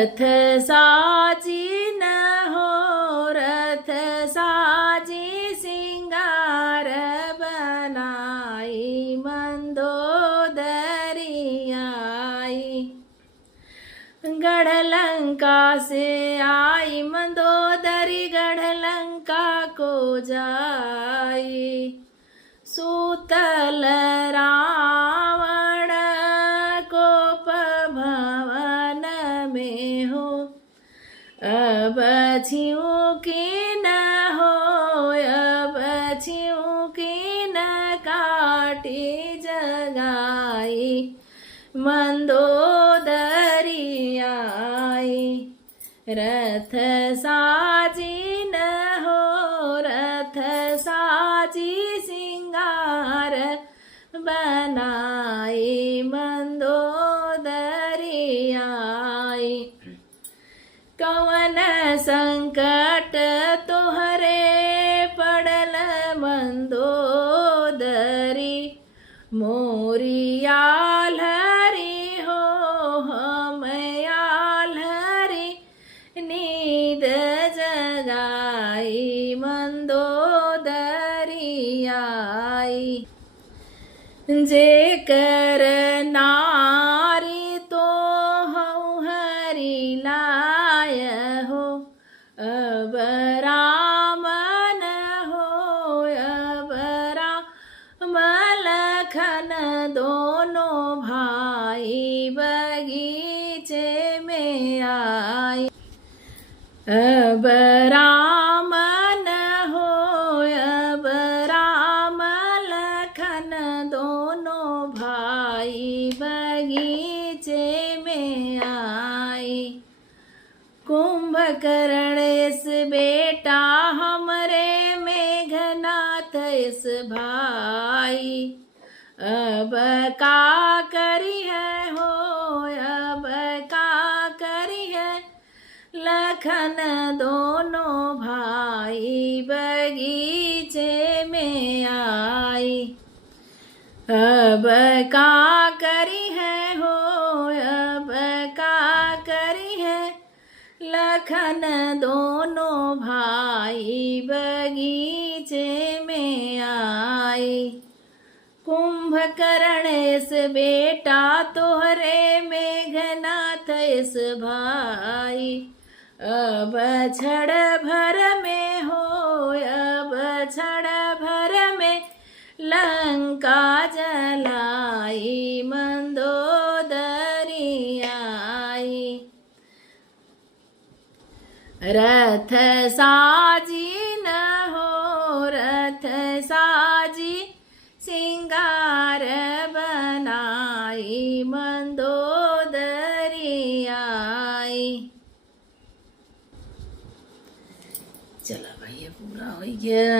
रथ साजी न हो रथ साजी सिंगार बनाई मंदोदरी आई। गढ़लंका से आई मंदोदरी गढ़लंका को जाई। सूतल रावण कोप भवन में हो अब छिऊ की न हो अब छिऊ की न काटी जगाई मंदोदरी आई। रथ साजी न हो रथ साजी सिंगार बनाई मंदोदरी आई। कवन संकट तोहरे पड़ल मंदोदरी मोरी आल्हरी हो हम आल्हरी नींद जगाई मंदोदरी आई। जेकर नारी तो हऊ हरि लाय हो अब राम न हो अब राम लखन दोनों भाई बगीचे में आई। अब राम न हो अब राम लखन दोनों भाई बगीचे में आई। कुंभकर्ण इस बेटा हमरे मेघनाथ इस भाई अब का करी है हो अब का करी है लखन दोनों भाई बगीचे में आई। अब का करी है हो अब का करी है लखन दोनों भाई बगीचे में आई। कुंभकर्ण इस बेटा तोहरे मेघनाथ इस भाई अब क्षण भर में हो अब क्षण भर में लंका जलाई मंदोदरी आई। रथ साजी न हो रथ साजी सिंगार बनाई मंदोदरी आई। चला भाई ये पूरा हो गया।